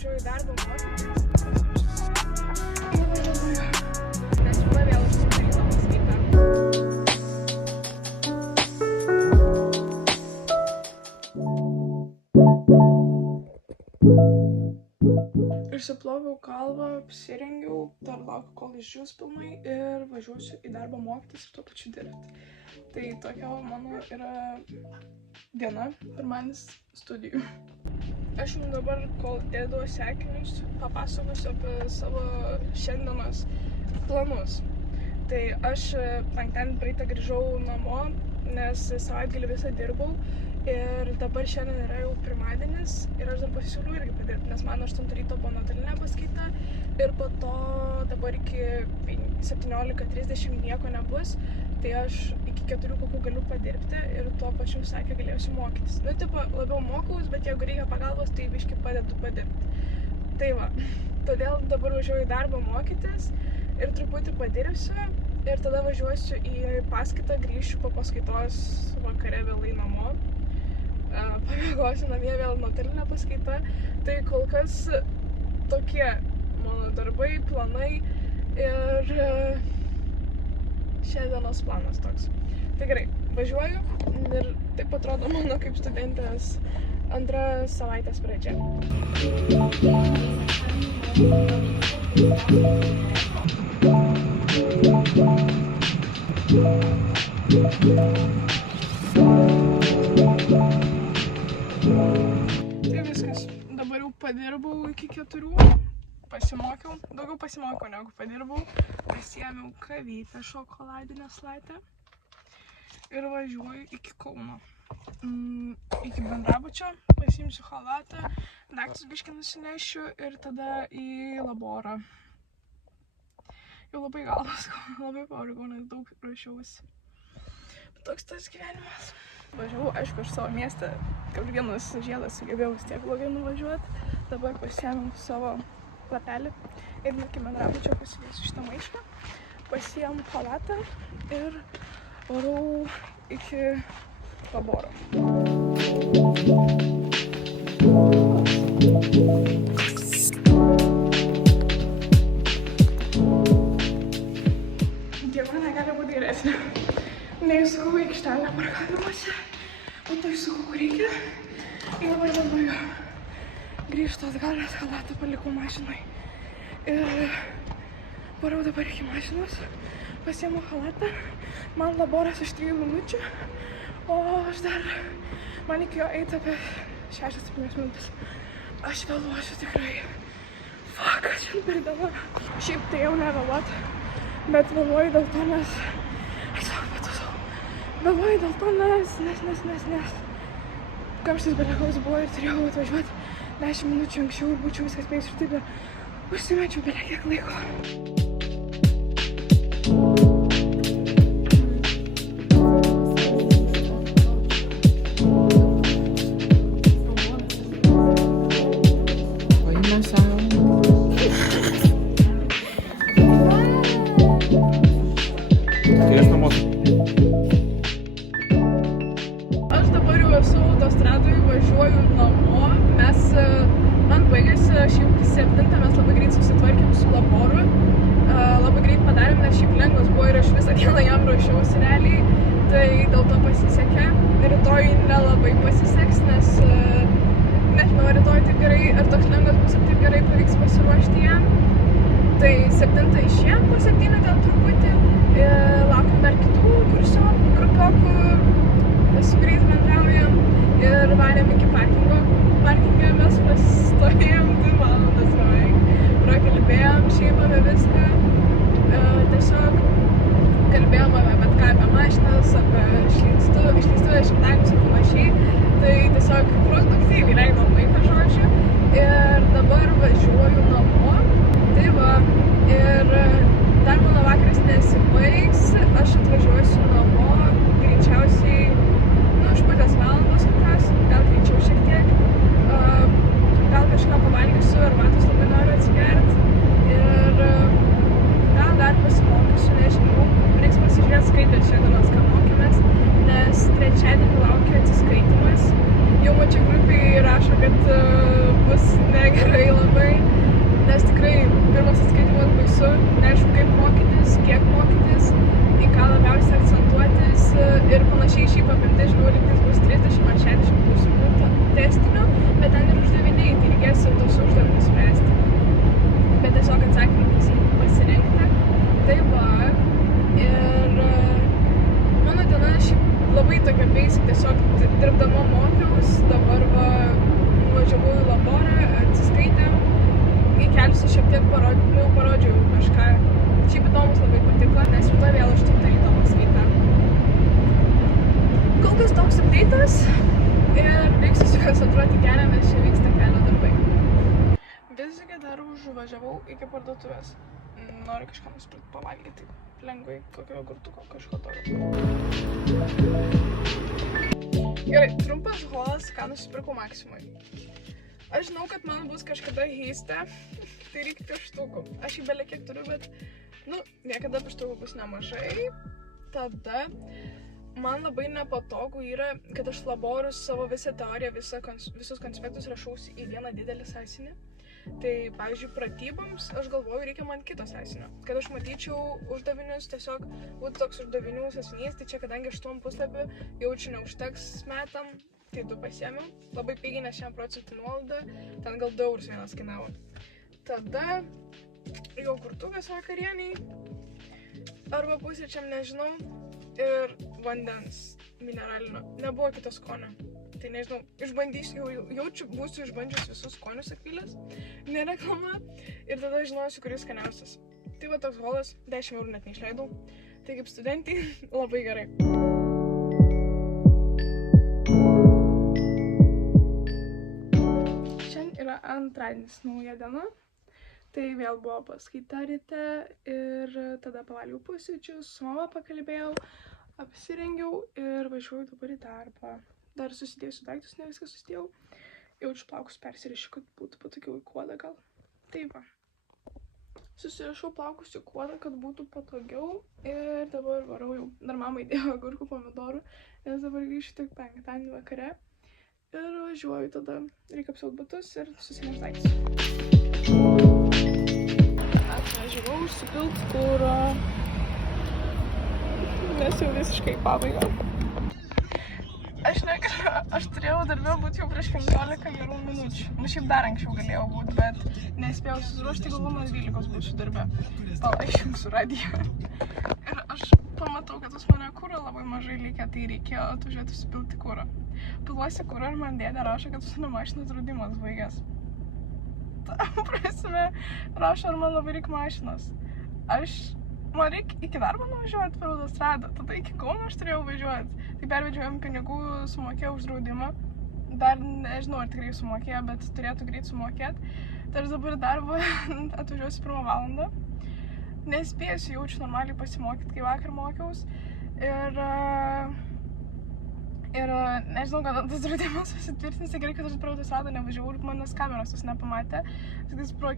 važiuoju į darbą mokytis. Nes žinoma vėl 8 ryto paskaita. Išsiploviau galvą, apsirengiau, dar laukiu, kol išdžius pilnai ir važiuosiu į darbą mokytis ir tuo pačiu dirbti. Tai tokia mano yra diena, pirmadienis studijų. Aš jums dabar, kol dėdu sekinius, papasakosiu apie savo šiandienos planus. Tai aš penktadienį praeitą grįžau namo, nes savaitgalį visą dirbau. Ir dabar šiandien yra jau pirmadienis ir aš dar pasisiūliau irgi padirbti, nes man 8 ryto buvo nuotolinė paskaita ir po to dabar iki 17:30 nieko nebus, tai aš iki 4 kokių galiu padirbti ir tuo pačiu sakė galėsiu mokytis. Nu, tipo, labiau mokaus, bet jeigu reikia pagalbos, tai biškį padedu padirbti. Tai va, todėl dabar važiuoju į darbą mokytis ir truputį padirbsiu ir tada važiuosiu į paskaitą, grįšiu po paskaitos vakare vėlai namo. Pamiegosiu namie vėl nuotolinė paskaita. Tai kol kas tokie mano darbai, planai ir šiandienos planas toks. Tai gerai, važiuoju ir taip atrodo mano kaip studentės antra savaitės pradžia. Tai viskas. Dabar jau padirbau iki 4, pasimokiau, daugiau pasimokiau negu padirbau, pasiėmiau kavytę šokoladinę slatę ir važiuoju iki Kauno. Iki bendrabučio, pasiimsiu chalatą, daiktus biškį nusinešiu ir tada į laborą. Jau labai galvas, labai pavargau, nes daug ruošiausi. Bet toks tas gyvenimas. Važiavau, aišku, aš savo miestą, kaip vienas žiedas sugebėjau vis tiek blogai nuvažiuoti. Dabar pasiėmiau savo lapelį ir iki bendrabučio pasidėsiu šitą maišką. Pasiėmu chalatą ir varau iki laboro. Diena negali būti geresnė. Neįsukau į aikštelę parkavimuose, o to įsukau, kur reikia. Ir dabar galvoju, grįžtu atgal, nes chalatą palikau mašinai. Ir varau dabar iki mašinos, pasiėmu chalatą, man laboras už 3 minučių, o aš dar, man iki jo eiti apie 6-7 minutės. Aš vėluosiu tikrai. Fuck, aš jau per dieną. Šiaip tai jau nevėluoti, bet vėluoju dėl to, nes... Vėluoju dėl to, nes... Kamštis belekoks buvo ir turėjau atvažiuoti 10 minučių anksčiau ir būčiau viskas spėjus ir taip ir užsimečiau belekiek laiko. Važiuoju namo, man baigėsi, šiaip 7 mes labai greit susitvarkėm su laboru, labai greit padarėm, nes šiaip lengvas buvo ir aš visą dieną jam ruošiausi realiai, tai dėl to pasisekė. Rytoj nelabai pasiseks, nes nežinau, rytoj taip gerai, ar toks lengvas bus ir taip gerai pavyks pasiruošti jam. Tai 7 išėjom, po 7 ten truputį, laukiam dar kitų kursiokų, grupiokų, su kuriais bendraujam. Ir varėm iki parkingo. Parkingą mes pastovėjom 2 valandas beveik. Prakalbėjom šiaip apie viską. Tiesiog kalbėjom apie bet ką, apie mašinas, apie išleistuvės šimtagius ir panašiai. Tai tiesiog produktyviai leidom laiką, žodžiu. Ir dabar važiuoju namo. Tai va, ir dar mano vakaras nesibaigs. Aš atvažiuosiu namo greičiausiai už pusės valandos kokios, gal greičiau šiek tiek, gal kažką pavalgysiu, arbatos labai noriu atsigerti ir gal dar pasimokysiu, nežinau, reiks pasižiūrėti skaitę šiandienos, ką mokėmės, nes trečiadienį laukia atsiskaitimas. Jau mačiau grupėje rašo, kad bus negerai labai. baisu, neaišku kaip mokytis, kiek mokytis, į ką labiausiai akcentuotis ir panašiai. Šiaip apimti, žinau, lygtais bus 30 ar 60 klausimų testinių, bet ten ir uždaviniai, tai reikės jau tos uždavinius spręsti. Bet tiesiog atsakymų pasirinkti. Tai va, ir mano diena šiaip labai tokia basic, tiesiog dirbdama mokiaus, dabar va, važiavau į laborą, atsiskaitėm, įkelsiu šiek tiek parodžiau kažką. Šiaip įdomus labai patiko, nes rytoj vėl 8 ryto paskaitą. Kol kas toks update'as ir reiks susikoncentruoti kelią, nes čia vyksta kelio darbai. Visgi dar užvažiavau iki parduotuvės. Noriu kažką nusipirkti pavalgyti lengvai, kokio jogurtuko, kažko tokio. Gerai, trumpas holas, ką nusipirkau Maksimui. Aš žinau, kad man bus kažkada hyste, tai reikia pieštukų. Aš jį belie kiek turiu, bet, niekada pieštukų bus nemažai. Tada man labai nepatogu yra, kad aš laborus savo visą teoriją, visus konspektus rašausi į vieną didelį sąsiuvinį. Tai, pavyzdžiui, pratyboms aš galvoju, reikia man kito sąsiuvinio. Kad aš matyčiau uždavinius, tiesiog būtų toks uždavinių sąsiuvinys, tai čia kadangi 8 puslapių jaučiu neužteks metam, tai 2 pasiėmiau. Labai pigiai, nes 1% nuolaida, ten gal 2 eurus vienas kainavo. Tada jogurtukas vakarieniai, arba pusryčiam nežinau, ir vandens mineralinio. Nebuvo kito skonio. Tai nežinau, išbandysiu, jaučiu, būsiu išbandžius visus skonius Akvilės, nereklama, ir tada žinosiu, kuris skaniausias. Tai va toks holas, 10 eurų net neišleidau, tai kaip studentai labai gerai. Šiandien yra antradienis, nauja diena, tai vėl buvo paskaita ryte ir tada pavalgiau pusryčius, su mama pakalbėjau, apsirengiau ir važiuoju dabar į darbą. Dar susidėsiu daiktus, ne viską susidėjau. Jaučiu plaukus persirišiu, kad būtų patogiau į kuodą gal. Tai va. Susirašau plaukus į kuodą, kad būtų patogiau. Ir dabar varau jau. Dar mama įdėjo agurkų pomidorų, nes dabar grįšiu tik 5 vakare. Ir važiuoju tada. Reikia apsiaut batus ir susinešti daiktus. Atvažiavau užsipilt kuro. Nes jau visiškai pabaiga. Aš turėjau darbę būti jau prieš 15 gerų minučių. Šiaip dar anksčiau galėjau būti, bet nespėjau susiruošti, galvoju, nuo 12 būsiu darbę. Išjungsiu radiją. Ir aš pamatau, kad pas mane kuro labai mažai likę, tai reikėjo atvažiuoti susipilti kuro. Piluosi kuro ir man dėdė rašo, kad pas mane mašinos draudimas baigęs. Ta prasme, rašo, ar man labai reikia mašinos. Man reikia iki darbo nuvažiuoti per autostradą, tada iki Kauno aš turėjau važiuoti. Tai pervedžiau jam pinigų, sumokėjau už draudimą. Dar nežinau, ar tikrai sumokėjo, bet turėtų greit sumokėti. Tai aš dabar darbą atvažiuosiu 1 valandą. Nespėsiu, jaučiu normaliai pasimokyti, kai vakar mokiaus. Ir nežinau, kad tas draudimas susitvirtins, tai gerai, kad aš per autostradą nevažiavau ir manas kameros vis nepamatė. Jis pro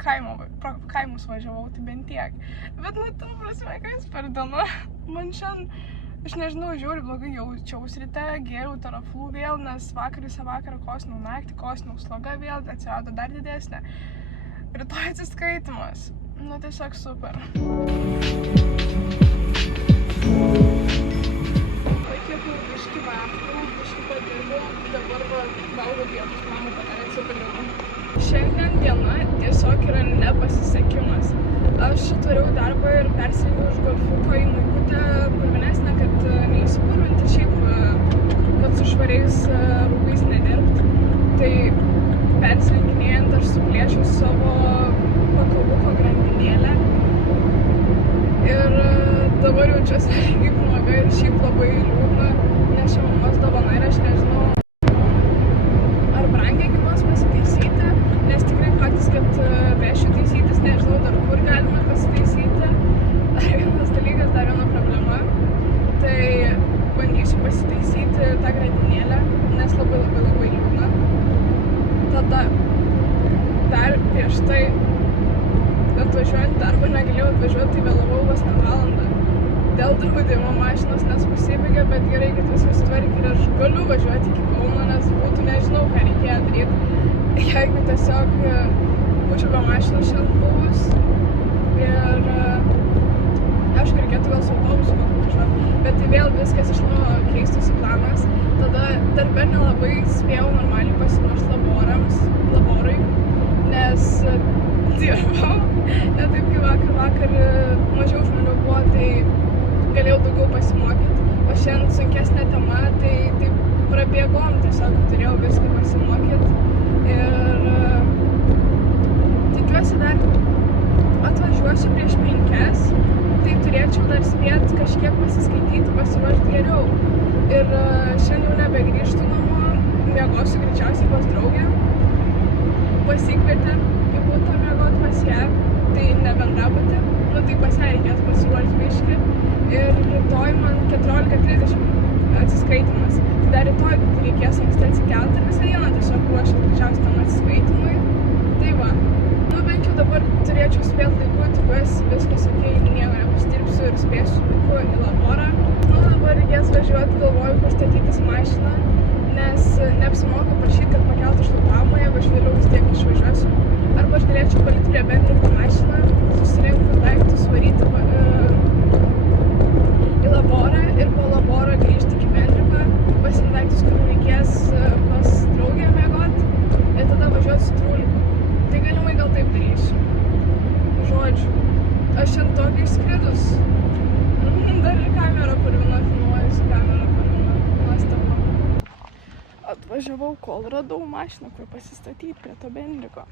kaimus važiavau, tai bent tiek. Bet, ta prasme, ką jis per diena. Man šiandien, aš nežinau, žiauriai blogai jaučiaus ryte, gėriau taraflų vėl, nes visą vakarą kosinau naktį, kosinau sloga vėl, atsirado dar didesnė. Rytoj atsiskaitimas. Tiesiog super. Laikėkau biškį vaflių, biškį padirbau, dabar valgau pietus, mama padarė cepelinų. Šiandien diena tiesiog yra nepasisekimas. Aš atvariau darbą ir persirengiau iš golfuko į maikutę purvinesnę, kad neįsipurvinti, šiaip kad su švariais rūbais nedirbti. Tai persirenginėjant aš suplėšiau savo pakabuko grandinėlę. Ir dabar jaučiuosi kaip nuoga ir šiaip labai liūdna, nes čia mamos dovana ir aš nežinau, ar brangiai kaip mums pasitaisyti, nes tikrai faktas, kad vešiu taisytis, nežinau dar kur galima pasitaisyti. Dar vienas dalykas, dar viena problema, tai bandysiu pasitaisyti tą grandinėlę, nes labai liūdna. Tada dar prieš tai atvažiuojant darbą negalėjau atvažiuoti, tai vėlavau vos ne valandą. Dėl draudimo mašinos nepasibaigė, bet gerai, kad viskas tvarkė ir aš galiu važiuoti iki Kauno, nes būtų nežinau, ką reikėjo daryti. Jeigu tiesiog būčiau be mašinos šiandien buvus Ir aišku, reikėtų gal su autobusu važiuoti, bet tai vėl viskas iš naujo keistųsi planas. Tada darbe nelabai spėjau normaliai pasiruošti laborui, nes dirbau, ne taip kaip vakar mažiau žmonių buvo, tai galėjau daugiau pasimokyti, o šiandien sunkesnė tema, tai taip prabėgom, tiesiog turėjau viską pasimokyti ir tikiuosi dar atvažiuosiu prieš 5, tai turėčiau dar spėti kažkiek pasiskaityti, pasiruošti geriau. Ir šiandien jau nebegrįžtu namo, miegosiu greičiausiai pas draugę. Pasikvietė į butą miegoti pas ją, tai ne bendrabutį, tai pas ją reikės pasiruošti biškį. Ir rytoj man 14:30 atsiskaitimas. Tai dar rytoj reikės anksti atsikelti ir visą dieną tiesiog ruošiu greičiausiai tam atsiskaitimui. Tai va. Bent jau dabar turėčiau spėti laiku, tikiuosi viskas okei, nieko nepasidirbsiu ir spėsiu laiku į laborą. Dabar reikės važiuoti, galvoju, kur statytis mašiną, nes neapsimoka prašyti, kad pakeltų šlapamą, jeigu aš vėliau vis tiek išvažiuosiu. Arba aš galėčiau palikti prie bendriko mašiną, susirinkti daiktus, varyti į laborą ir po laboro grįžti iki bendriko, pasiimti daiktus, kurių reikės pas draugę miegoti ir tada važiuoti su trūliku. Tai galimai gal taip darysiu. Žodžiu, aš šiandien tokį išskridus. Dar ir kamera purvina, filmuoju su kamera purvina. Nuostabu. Atvažiavau, kol radau mašiną, kur pasistatyti prie to bendriko.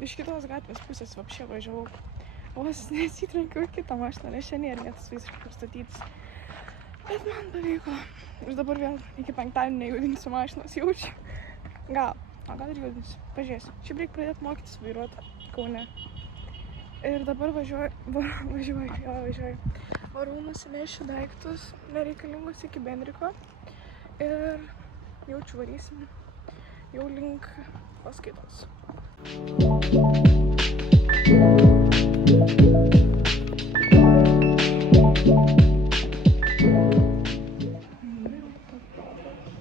Iš kitos gatvės pusės vapšė važiavau. Vos nesitrenkiau į kitą mašiną, nes čia nėra vietos visiškai kur statytis. Bet man pavyko. Ir dabar vėl iki penktadienio nejudinsiu mašinos, jaučiu. Gal ir judinsiu. Pažiūrėsiu. Šiaip reikia pradėti mokytis vairuoti Kaune. Ir dabar važiuoju. Varau nusinešiu daiktus nereikalingus iki bendriko. Ir jaučiu varysim jau link paskaitos.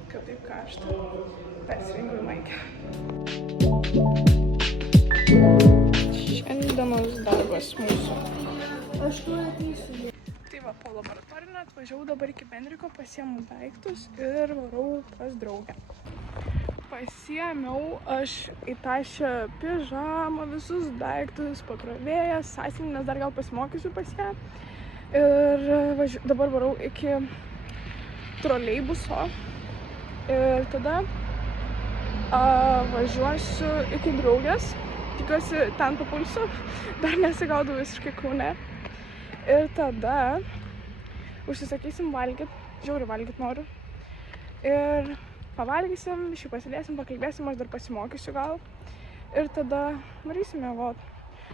Kad taip karšta. Persirengiu į maikę. Šiandienos darbas mūsų. Aš tuo ateisiu. Tai va, po laboratorinio atvažiavau dabar iki bendriko, pasiėmu daiktus ir varau pas draugę. Pasiėmiau aš į tašę pižamą, visus daiktus, pakrovėją, sąsiuvinį, nes dar gal pasimokysiu pas ją. Ir dabar varau iki troleibuso. Ir tada važiuosiu iki draugės, tikiuosi ten papulsiu, dar nesigaudau visiškai Kaune. Ir tada užsisakysim valgyt, žiauriai valgyt noriu. Ir pavalgysim, iš jų pasidėsim, pakalbėsim, aš dar pasimokysiu gal. Ir tada varysim miegot.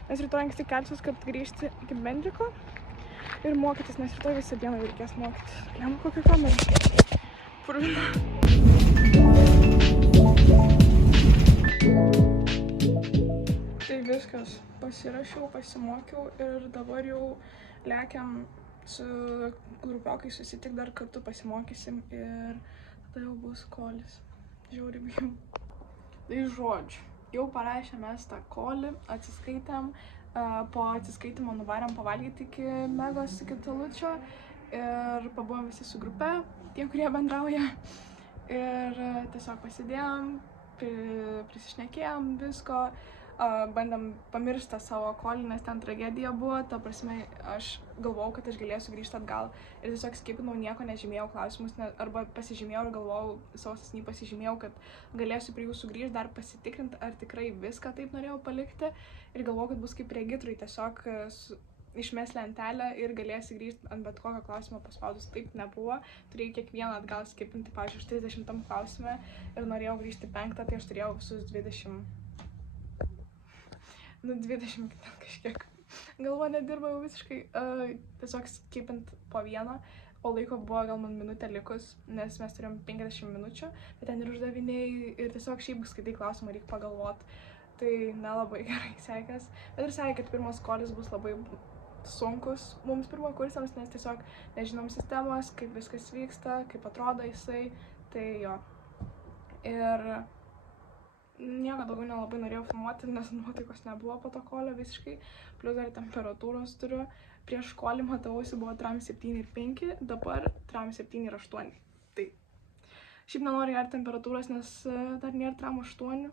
Nes rytoj anksti kelsiuos, kad grįžti iki bendriko ir mokytis, nes rytoj visą dieną reikės mokytis. Lemą kokią kamerą. Purvina. Tai viskas, pasirašiau, pasimokiau ir dabar jau lekiam su grupiokai susitik, dar kartu pasimokysim ir tada jau bus kolis. Žiauriai bijau. Tai žodžiu, jau parašėm mes tą kolį, atsiskaitėm, po atsiskaitimo nuvarėm pavalgyti iki Megos, iki Talučio ir pabuvom visi su grupe, tie, kurie bendrauja. Ir tiesiog pasidėjom, prisišnekėjom visko, bandėm pamiršti savo kolį, nes ten tragedija buvo, ta prasme aš galvojau, kad aš galėsiu grįžti atgal ir tiesiog skipinau, nieko nežymėjau klausimus, arba pasižymėjau ir galvojau, savo sąsiuvinį pasižymėjau, kad galėsiu prie jų sugrįžti, dar pasitikrinti, ar tikrai viską taip norėjau palikti ir galvojau, kad bus kaip regitrui, tiesiog išmes lentelę ir galėsi grįžti ant bet kokio klausimo paspaudus. Taip nebuvo, turėjau kiekvieną atgal skipinti, pavyzdžiui, 30 klausime ir norėjau grįžti 5, tai aš turėjau visus 20 kažkiek. Galva nedirba jau visiškai, tiesiog skipint po vieną, o laiko buvo gal man minutę likus, nes mes turėjom 50 minučių, bet ten ir uždaviniai ir tiesiog šiaip skaitai klausimą, reikia pagalvoti. Tai nelabai gerai sekės, bet ir sakė, kad pirmas kolis bus labai sunkus mums pirmakursiams, nes tiesiog nežinom sistemos, kaip viskas vyksta, kaip atrodo jisai, tai jo. Ir nieko daugiau nelabai norėjau filmuoti, nes nuotaikos nebuvo po to kolio visiškai, plius dar temperatūros turiu. Prieš kolį matavausi buvo 37,5, dabar 37,8. Tai šiaip nenoriu gerti temperatūros, nes dar nėra 38,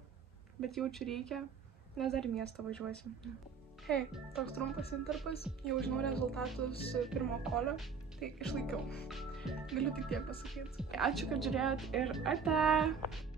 bet jaučiu reikia, nes dar į miestą važiuosim. Hei, toks trumpas interpas, jau žinau rezultatus pirmo kolio, tai išlaikiau. Galiu tik tiek pasakyti. Ačiū, kad žiūrėjot ir ate!